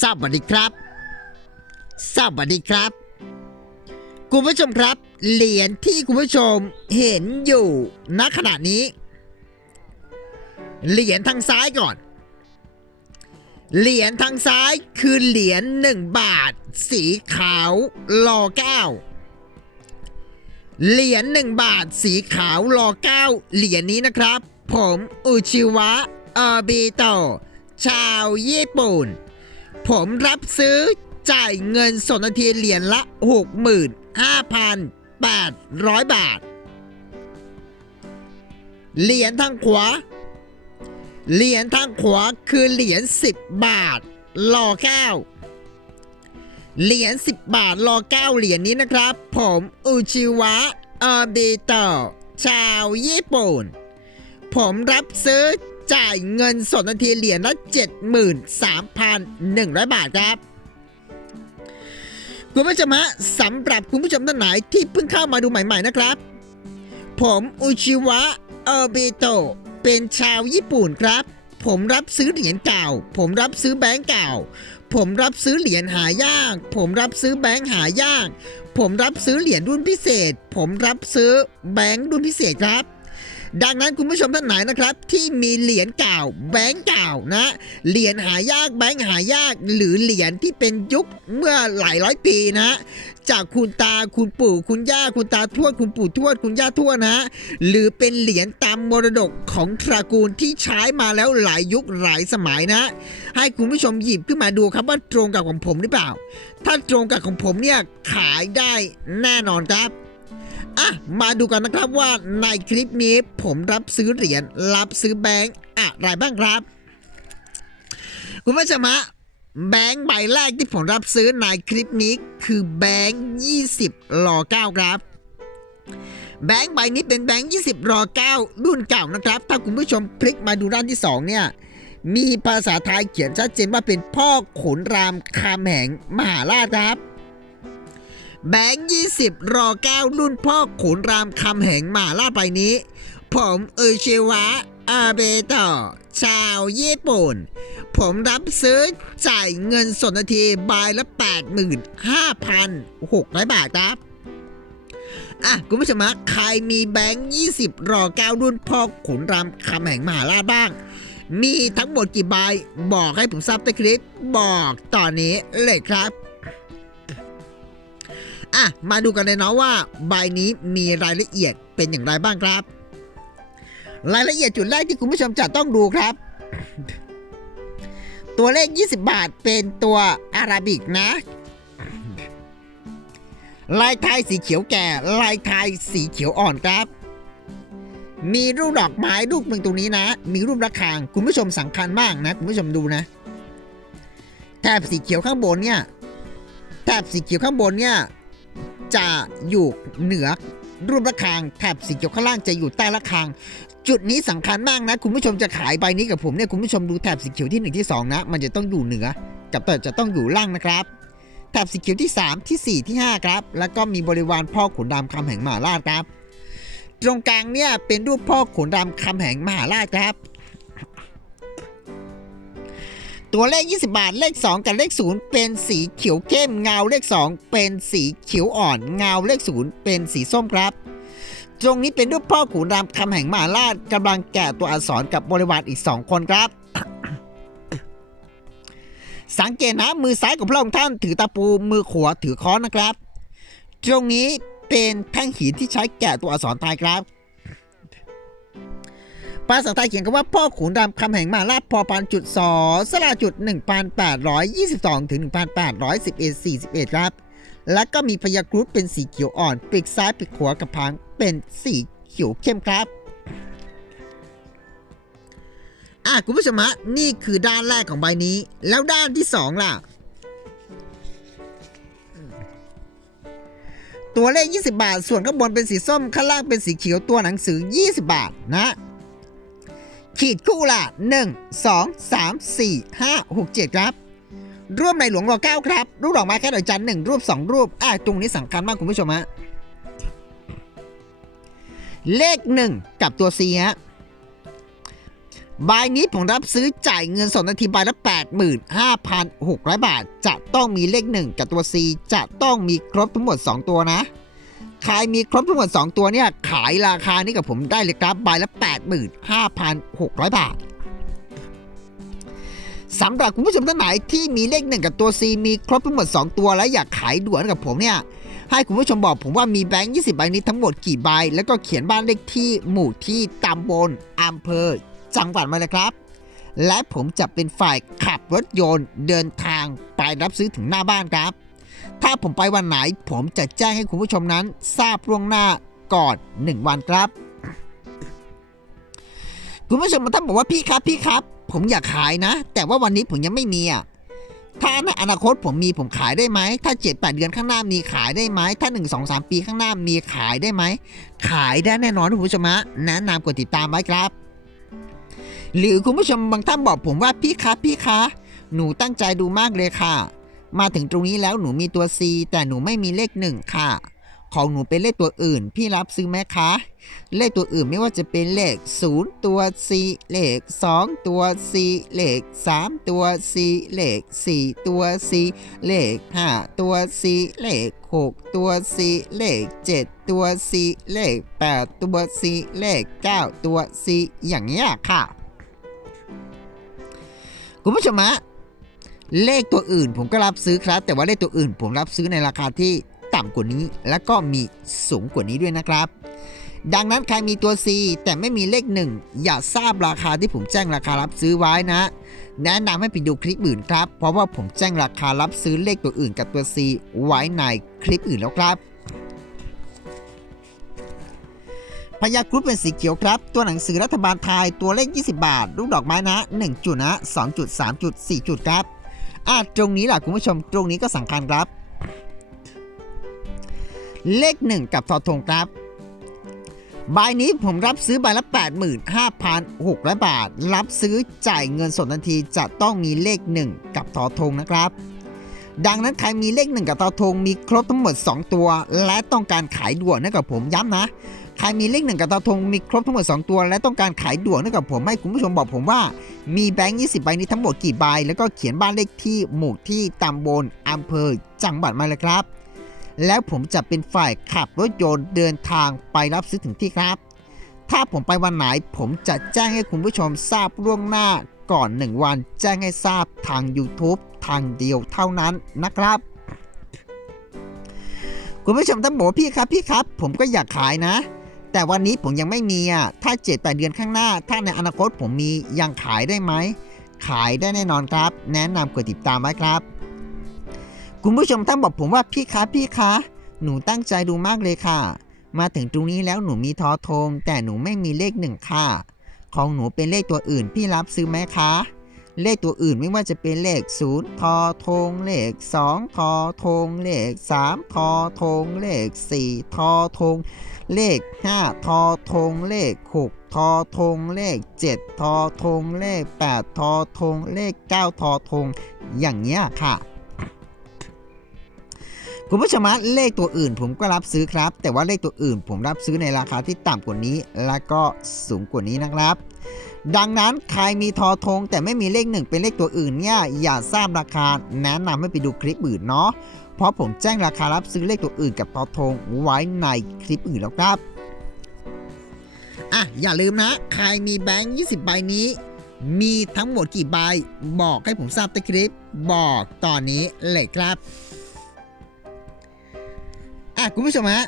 สวัสดีครับ สวัสดีครับ คุณผู้ชมครับ เหรียญที่คุณผู้ชมเห็นอยู่ณขณะนี้ เหรียญทางซ้ายก่อน เหรียญทางซ้ายคือเหรียญหนึ่งบาท สีขาวรอเก้าเหรียญหนึ่งบาทสีขาวรอเก้าเหรียญนี้นะครับ ผมอุชิวะอาบิโตะชาวญี่ปุ่น ผมรับซื้อจ่ายเงินสนทีเหรียญละ 65,800 บาท เหรียญทางขวา เหรียญทางขวาคือเหรียญ10 บาทรอเก้าเหรียญ10 บาทรอเก้าเหรียญนี้นะครับ ผมอุชิวะอาบิโตะชาวญี่ปุ่น ผมรับซื้อ จ่ายเงินสดนาทีเหรียญละ73,100 บาทครับคุณผู้ชมฮะสำหรับคุณผู้ชมท่านไหนที่เพิ่งเข้ามาดูใหม่ ๆนะครับ ผมอุชิวะเออเบโตเป็นชาวญี่ปุ่นครับ ผมรับซื้อเหรียญเก่า ผมรับซื้อแบงก์เก่า ผมรับซื้อเหรียญหายาก ผมรับซื้อแบงก์หายาก ผมรับซื้อเหรียญรุ่นพิเศษ ผมรับซื้อแบงก์รุ่นพิเศษครับ ดังนั้นคุณผู้ชมท่านไหนนะครับ ที่มีเหรียญเก่าแบงก์เก่านะเหรียญหายากแบงก์หายาก หรือเหรียญที่เป็นยุคเมื่อหลายร้อยปีนะจากคุณตาคุณปู่คุณย่าคุณตาทวดคุณปู่ทวดคุณย่าทวดนะ หรือเป็นเหรียญตามมรดกของตระกูลที่ใช้มาแล้วหลายยุคหลายสมัยนะ ให้คุณผู้ชมหยิบขึ้นมาดูครับว่าตรงกับของผมหรือเปล่า ถ้าตรงกับของผมเนี่ยขายได้แน่นอนครับ อะมาดูกันนะครับว่าในคลิปนี้ผมรับซื้อเหรียญรับซื้อแบงค์อะไรบ้างครับ คุณผู้ชมฮะแบงค์ใบแรกที่ผมรับซื้อในคลิปนี้คือแบงค์20รอ9ครับ แบงค์ใบนี้เป็นแบงค์20รอ9รุ่นเก่านะครับ ถ้าคุณผู้ชมพลิกมาดูด้านที่ 2 เนี่ย มีภาษาไทยเขียนชัดเจนว่าเป็นพ่อขุนรามคำแหงมหาราชครับ แบงค์20รอ9รุ่นพ่อขุนรามคำแหงมหาราชใบนี้ ผมเอชิวะ อาเบโตะชาวญี่ปุ่น ผมรับซื้อจ่ายเงินสดนาทีใบละ 85,600 บาทครับ อะ คุณผู้ชมใครมีแบงค์20 รอ9รุ่นพ่อขุนรามคำแหงมหาราชบ้าง มีทั้งหมดกี่ใบบอกให้ผมทราบในคลิป บอกตอนนี้เลยครับ อะ มาดูกันเลยเนาะว่าใบนี้มีรายละเอียดเป็นอย่างไรบ้างครับ รายละเอียดจุดแรกที่คุณผู้ชมจะต้องดูครับ ตัวเลข 20 บาทเป็นตัวอาราบิกนะ ลายไทยสีเขียวแก่ ลายไทยสีเขียวอ่อนครับ มีรูปดอกไม้รูปหนึ่งตรงนี้นะ มีรูประฆังคุณผู้ชมสำคัญมากนะ คุณผู้ชมดูนะแถบสีเขียวข้างบนเนี่ยแถบสีเขียวข้างบนเนี่ย จะอยู่เหนือรูประฆังแถบสีเขียวข้างล่างจะอยู่ใต้ระฆังจุดนี้สำคัญมากนะ คุณผู้ชมจะขายใบนี้กับผมเนี่ยคุณผู้ชมดูแถบสีเขียวที่หนึ่งที่สองนะ มันจะต้องอยู่เหนือ กับแต่จะต้องอยู่ล่างนะครับแถบสีเขียวที่ 3 ที่ 4 ที่ 5 ครับ แล้วก็มีบริวารพ่อขุนรามคำแหงมหาราชครับ ตรงกลางเนี่ยเป็นรูปพ่อขุนรามคำแหงมหาราชครับ ตัวเลข 20 บาทเลข 2 กับเลข 0 เป็นสีเขียวเข้มเงาเลข 2 เป็นสีเขียวอ่อนเงาเลข 0 เป็นสีส้มครับ ตรงนี้เป็นรูปพ่อขุนรามคำแหงมหาราชกำลังแกะตัวอักษรกับบริวารอีก 2 คนครับ สังเกตนะมือซ้ายของพระองค์ท่านถือตะปูมือขวาถือค้อนนะครับ ตรงนี้เป็นแท่งหินที่ใช้แกะตัวอักษรไทยครับ ภาษาไทยเขียนคำว่าพ่อขุนรามคำแหงมาราชพอพันจุดสอสลาจุด 1822 ถึง 1811 41 ครับ แล้วก็มีพยาครุฑเป็นสีเขียวอ่อนปีกซ้ายปีกขวากับพางเป็นสีเขียวเข้มครับอะคุณผู้ชมฮะนี่คือด้านแรกของใบนี้ แล้วด้านที่สองล่ะ ตัวเลข 20 บาท ส่วนข้างบนเป็นสีส้ม ข้างล่างเป็นสีเขียวตัวหนังสือ 20 บาทนะ ขีดคู่ล่ะ1 2 3 4 5 6 7 ครับรูปในหลวงรอเก้าครับ รูปดอกไม้แค่ดอกจันหนึ่งรูป 2 รูปอะตรงนี้สำคัญมากคุณผู้ชมฮะเลข 1 กับตัว C ฮะใบนี้ผมรับซื้อจ่ายเงินสดนาทีใบละ 85,600 บาท จะต้องมีเลข 1 กับตัว C จะต้องมีครบทั้งหมด 2 ตัวนะ ใครมีครบทั้งหมด2 ตัวเนี่ย ขายราคานี้กับผมได้เลยครับใบละ 85,600 บาทสำหรับคุณผู้ชมท่านไหนที่มีเลข1กับตัว C มีครบทั้งหมด 2 ตัวและอยากขายด่วนกับผมเนี่ย ให้คุณผู้ชมบอกผมว่ามีแบงค์ 20 ใบนี้ทั้งหมดกี่ใบ แล้วก็เขียนบ้านเลขที่หมู่ที่ตำบลอำเภอ จังหวัดมาเลยครับ และผมจะเป็นฝ่ายขับรถยนต์เดินทางไปรับซื้อถึงหน้าบ้านครับ ถ้าผมไปวันไหน ผมจะแจ้งให้คุณผู้ชมนั้น ทราบล่วงหน้าก่อน 1 วันครับ คุณผู้ชมบางท่านบอกว่าพี่ครับพี่ครับ ผมอยากขายนะ แต่ว่าวันนี้ผมยังไม่มีอะถ้าในอนาคตผมมีผมขายได้ไหม ถ้า 7 8 เดือนข้างหน้ามีขายได้ไหม ถ้า 1 2 3 ปีข้างหน้ามีขายได้ไหม ขายได้แน่นอนคุณผู้ชมฮะแนะนำกดติดตามไว้ครับ หรือคุณผู้ชมบางท่านบอกผมว่าพี่คะพี่คะ หนูตั้งใจดูมากเลยค่ะ มาถึงตรงนี้แล้วหนูมีตัว C แต่หนูไม่มีเลขหนึ่งค่ะ ของหนูเป็นเลขตัวอื่น พี่รับซื้อไหมคะ เลขตัวอื่นไม่ว่าจะเป็นเลข 0 ตัว C เลข 2 ตัว C เลข 3 ตัว C เลข 4 ตัว C เลข 5 ตัว C เลข 6 ตัว C เลข 7 ตัว C เลข 8 ตัว C เลข 9 ตัว C อย่างเงี้ยค่ะ คุณผู้ชมฮะ เลขตัวอื่นผมก็รับซื้อครับ แต่ว่าเลขตัวอื่นผมรับซื้อในราคาที่ต่ำกว่านี้ แล้วก็มีสูงกว่านี้ด้วยนะครับ ดังนั้นใครมีตัว C แต่ไม่มีเลขหนึ่งอย่าทราบราคาที่ผมแจ้งราคารับซื้อไว้นะ แนะนำให้ไปดูคลิปอื่นครับ เพราะว่าผมแจ้งราคารับซื้อเลขตัวอื่นกับตัว C ไว้ในคลิปอื่นแล้วครับพยากรุปเป็นสีเขียวครับ ตัวหนังสือรัฐบาลไทยตัวเลข 20 บาทลูกดอกไม้นะ 1 จุดนะ 2 จุด 3 จุด 4 จุดครับ อะตรงนี้แหละคุณผู้ชมตรงนี้ก็สำคัญครับ เลข 1 กับทอทงครับใบนี้ผมรับซื้อใบละ 85,600 บาท รับซื้อจ่ายเงินสดทันทีจะต้องมีเลข 1 กับทอทงนะครับ ดังนั้นใครมีเลข 1 กับทอทงมีครบทั้งหมด 2 ตัว และต้องการขายด่วนนะกับผมย้ำนะ ใครมีเลข1กับทอทงมีครบทั้งหมด 2 ตัว และต้องการขายด่วนนะกับผมให้คุณผู้ชมบอกผมว่า มีแบงค์20 ใบนี้ทั้งหมดกี่ใบ แล้วก็เขียนบ้านเลขที่หมู่ที่ตำบลอำเภอจังหวัดมาเลยครับ แล้วผมจะเป็นฝ่ายขับรถยนต์เดินทางไปรับซื้อถึงที่ครับ ถ้าผมไปวันไหนผมจะแจ้งให้คุณผู้ชมทราบล่วงหน้าก่อน 1 วัน แจ้งให้ทราบทาง YouTube ทางเดียวเท่านั้นนะครับคุณผู้ชมท่านบอกพี่ครับพี่ครับ ผมก็อยากขายนะ แต่วันนี้ผมยังไม่มีอะ ถ้า 7 8 เดือนข้างหน้า ถ้าในอนาคตผมมียังขายได้ไหม ขายได้แน่นอนครับ แนะนำกดติดตามไว้ครับ คุณผู้ชมท่านบอกผมว่าพี่คะพี่คะหนูตั้งใจดูมากเลยค่ะ มาถึงตรงนี้แล้วหนูมีทอทง แต่หนูไม่มีเลขหนึ่งค่ะ ของหนูเป็นเลขตัวอื่นพี่รับซื้อไหมคะ เลขตัวอื่นไม่ว่าจะเป็นเลข0ทอทงเลข2ทอทงเลข3ทอทงเลข4ทอทงเลข5ทอทงเลข6ทอทงเลข7ทอทงเลข8ทอทงเลข9ทอทงอย่างเงี้ยค่ะ คุณผู้ชมเลขตัวอื่นผมก็รับซื้อครับ แต่ว่าเลขตัวอื่นผมรับซื้อในราคาที่ต่ำกว่านี้ และก็สูงกว่านี้นะครับ ดังนั้นใครมีทอทงแต่ไม่มีเลขหนึ่งเป็นเลขตัวอื่นเนี่ยอย่าทราบราคาแนะนำให้ไปดูคลิปอื่นเนาะเพราะผมแจ้งราคารับซื้อเลขตัวอื่นกับทอทงไว้ในคลิปอื่นแล้วครับอะอย่าลืมนะ ใครมีแบงค์20 ใบนี้ มีทั้งหมดกี่ใบ บอกให้ผมทราบใต้คลิป บอกตอนนี้เลยครับ อะคุณผู้ชมฮะ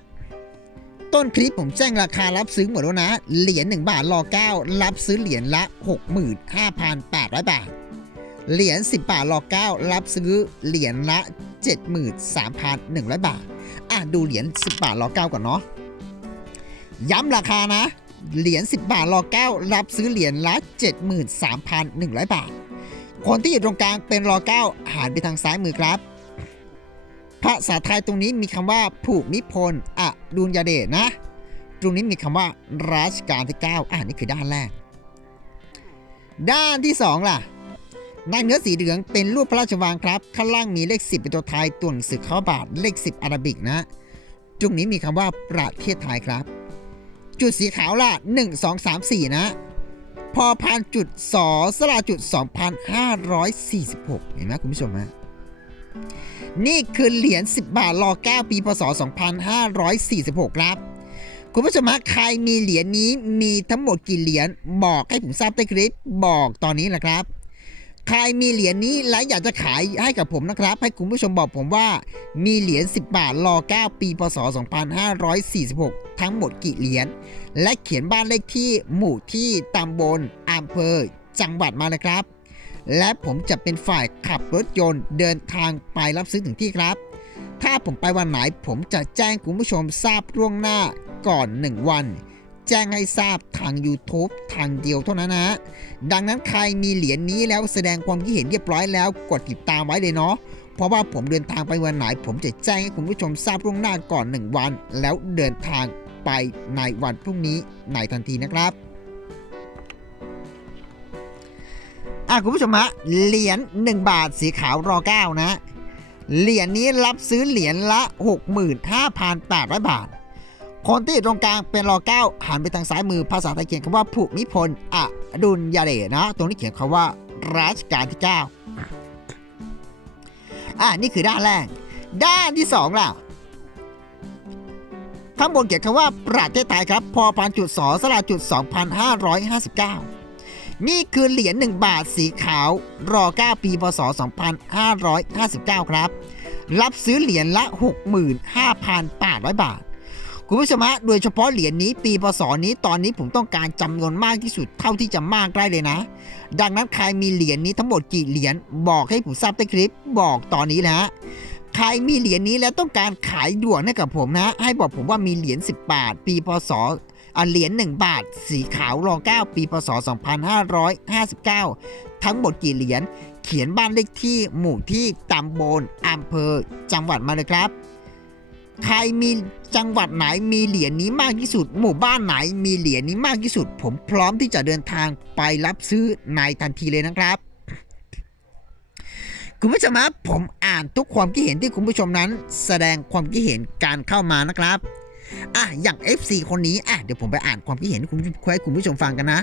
ต้นคลิปผมแจ้งราคารับซื้อหมดแล้วนะ เหรียญ1บาทรอ9รับซื้อเหรียญละ 65,800 บาท เหรียญ10 บาทรอ9รับซื้อเหรียญละ 73,100 บาท อะดูเหรียญ10 บาทรอ9ก่อนเนาะย้ำราคานะ เหรียญ10 บาทรอ9รับซื้อเหรียญละ 73,100 บาท คนที่อยู่ตรงกลางเป็นรอ9หันไปทางซ้ายมือครับ ภาษาไทยตรงนี้มีคำว่าผูกมิพลอดุลยเดชนะ ตรงนี้มีคำว่ารัชกาลที่ 9 อ่านี่คือด้านแรก ด้านที่ 2 ล่ะ ในเนื้อสีเหลืองเป็นรูปพระราชวังครับ ข้างล่างมีเลข 10 เป็นตัวไทยตัวหนังสือข้าบาทเลข 10 อาราบิกนะ ตรงนี้มีคำว่าประเทศไทยครับ จุดสีขาวล่ะ 1 2 3 4 นะพอพานจุดสอสลาจุด 2,546 เห็นไหมคุณผู้ชมฮะ นี่คือเหรียญ 10 บาทรอ9ปีพศ 2546 ครับ คุณผู้ชมฮะใครมีเหรียญนี้มีทั้งหมดกี่เหรียญบอกให้ผมทราบใต้คลิปบอกตอนนี้แหละครับ ใครมีเหรียญนี้และอยากจะขายให้กับผมนะครับ ให้คุณผู้ชมบอกผมว่า มีเหรียญ 10 บาทรอ9ปีพศ 2546 ทั้งหมดกี่เหรียญและเขียนบ้านเลขที่หมู่ที่ตำบลอำเภอจังหวัดมาเลยครับ และผมจะเป็นฝ่ายขับรถยนต์เดินทางไปรับซื้อถึงที่ครับ ถ้าผมไปวันไหนผมจะแจ้งคุณผู้ชมทราบล่วงหน้าก่อน 1 วัน แจ้งให้ทราบทาง YouTube ทางเดียวเท่านั้นนะดังนั้นใครมีเหรียญนี้แล้วแสดงความคิดเห็นเรียบร้อยแล้วกดติดตามไว้เลยเนาะเพราะว่าผมเดินทางไปวันไหน ผมจะแจ้งให้คุณผู้ชมทราบล่วงหน้าก่อน 1 วัน แล้วเดินทางไปในวันพรุ่งนี้ในทันทีนะครับ อะคุณผู้ชมฮะเหรียญ1 บาทสีขาวรอ9นะ เหรียญนี้รับซื้อเหรียญละ 65,800 บาท คนที่อยู่ตรงกลางเป็นรอ9หันไปทางซ้ายมือภาษาไทยเขียนคำว่าภูมิพลอดุลยเดชนะ ตรงนี้เขียนคำว่ารัชกาลที่ 9 อะนี่คือด้านแรก ด้านที่ 2 ล่ะข้างบนเขียนคำว่าประเทศไทยครับ พอพันจุดสอสลาจุด2,559 นี่คือเหรียญ1บาทสีขาว รอ 9 ปี พศ 2559 ครับ รับซื้อเหรียญละ 65,800 บาท คุณผู้ชมฮะ โดยเฉพาะเหรียญนี้ปี พศ นี้ ตอนนี้ผมต้องการจำนวนมากที่สุดเท่าที่จะมากได้เลยนะ ดังนั้นใครมีเหรียญนี้ทั้งหมดกี่เหรียญ บอกให้ผมทราบใต้คลิป บอกตอนนี้นะฮะใครมีเหรียญนี้แล้วต้องการขายด่วนให้กับผมนะ ให้บอกผมว่ามีเหรียญ10 บาท ปี พศ เหรียญ1บาท สีขาวรอ9ปีพศ 2559 ทั้งหมดกี่เหรียญ เขียนบ้านเลขที่หมู่ที่ตำบลอำเภอ จังหวัดมาเลยครับ ใครมีจังหวัดไหนมีเหรียญนี้มากที่สุด หมู่บ้านไหนมีเหรียญนี้มากที่สุด ผมพร้อมที่จะเดินทางไปรับซื้อในทันทีเลยนะครับคุณผู้ชมครับผมอ่านทุกความคิดเห็นที่คุณผู้ชมนั้น แสดงความคิดเห็นการเข้ามานะครับ อะอย่าง FC คนนี้อะเดี๋ยวผมไปอ่านความคิดเห็นคุณให้คุณผู้ชมฟังกันนะ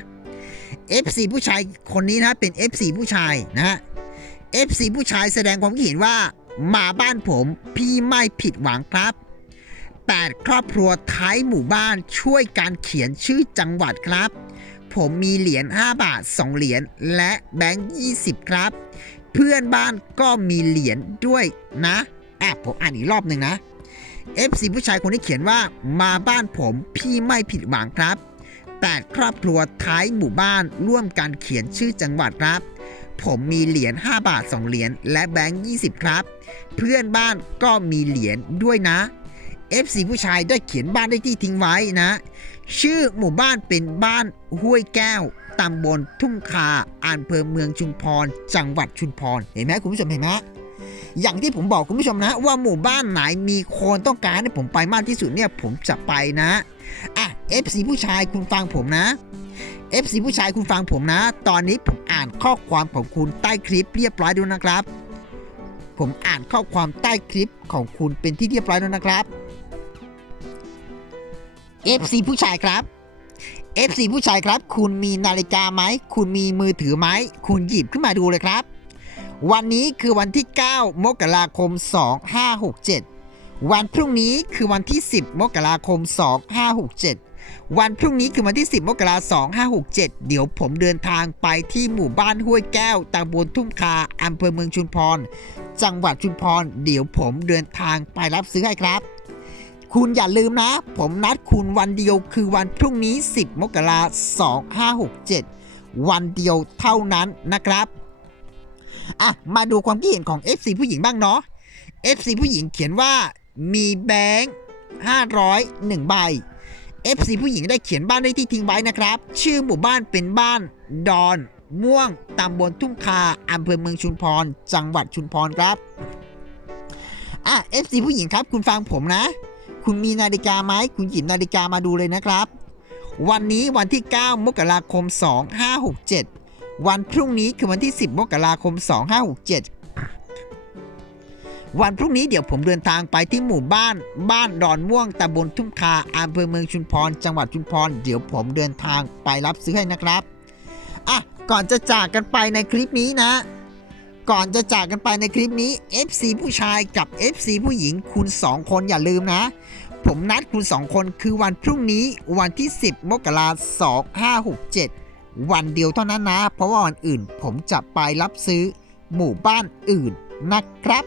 FC ผู้ชายคนนี้นะเป็น FC ผู้ชายนะ FC ผู้ชายแสดงความคิดเห็นว่ามาบ้านผมพี่ไม่ผิดหวังครับ8ครอบครัวท้ายหมู่บ้านช่วยการเขียนชื่อจังหวัดครับ ผมมีเหรียญ5บาท 2 เหรียญและแบงค์20 ครับ เพื่อนบ้านก็มีเหรียญด้วยนะอะผมอ่านอีกรอบหนึ่งนะ FC ผู้ชายคนที่เขียนว่ามาบ้านผมพี่ไม่ผิดหวังครับ 8 ครอบครัวท้ายหมู่บ้านร่วมกันเขียนชื่อจังหวัดครับ ผมมีเหรียญ5 บาท 2 เหรียญและแบงค์20 ครับ เพื่อนบ้านก็มีเหรียญด้วยนะ FC ผู้ชายได้เขียนบ้านเลขที่ทิ้งไว้นะ ชื่อหมู่บ้านเป็นบ้านห้วยแก้วตำบลทุ่งคาอำเภอเมืองชุมพร จังหวัดชุมพร เห็นไหมคุณผู้ชมเห็นไหม อย่างที่ผมบอกคุณผู้ชมนะ ว่าหมู่บ้านไหนมีคนต้องการให้ผมไปมากที่สุดเนี่ยผมจะไปนะอะ FC ผู้ชายคุณฟังผมนะ FC ผู้ชายคุณฟังผมนะ ตอนนี้ผมอ่านข้อความของคุณใต้คลิปเรียบร้อยแล้วนะครับ ผมอ่านข้อความใต้คลิปของคุณเป็นที่เรียบร้อยแล้วนะครับ FC ผู้ชายครับ FC ผู้ชายครับ คุณมีนาฬิกาไหม คุณมีมือถือไหม คุณหยิบขึ้นมาดูเลยครับ วันนี้คือวันที่ 9 มกราคม 2567 วันพรุ่งนี้คือวันที่ 10 มกราคม 2567 วันพรุ่งนี้คือวันที่ 10 มกราคม 2567 เดี๋ยวผมเดินทางไปที่หมู่บ้านห้วยแก้วตำบลทุ่งคาอำเภอเมืองชุมพร จังหวัดชุมพร เดี๋ยวผมเดินทางไปรับซื้อให้ครับ คุณอย่าลืมนะ ผมนัดคุณวันเดียวคือวันพรุ่งนี้ 10 มกราคม 2567 วันเดียวเท่านั้นนะครับ อะ มาดูความคิดเห็นของ FC ผู้หญิงบ้างเนาะ FC ผู้หญิงเขียนว่ามีแบงค์500 1 ใบ FC ผู้หญิงได้เขียนบ้านเลขที่ทิ้งไว้นะครับ ชื่อหมู่บ้านเป็นบ้านดอน ม่วงตำบลทุ่งคาอำเภอเมืองชุมพร จังหวัดชุมพรครับ อะ FC ผู้หญิงครับ คุณฟังผมนะ คุณมีนาฬิกาไหมคุณหยิบนาฬิกามาดูเลยนะครับ วันนี้วันที่ 9 มกราคม 2567 วันพรุ่งนี้คือวันที่ 10 มกราคม 2567 วันพรุ่งนี้เดี๋ยวผมเดินทางไปที่หมู่บ้าน บ้านดอนม่วงตำบลทุ่งคาอำเภอเมืองชุมพร จังหวัดชุมพร เดี๋ยวผมเดินทางไปรับซื้อให้นะครับอะก่อนจะจากกันไปในคลิปนี้นะ ก่อนจะจากกันไปในคลิปนี้ FC ผู้ชายกับ FC ผู้หญิงคุณ 2 คนอย่าลืมนะ ผมนัดคุณ 2 คนคือวันพรุ่งนี้วันที่ 10 มกราคม2567 วันเดียวเท่านั้นนะ เพราะว่าวันอื่นผมจะไปรับซื้อหมู่บ้านอื่นนะครับ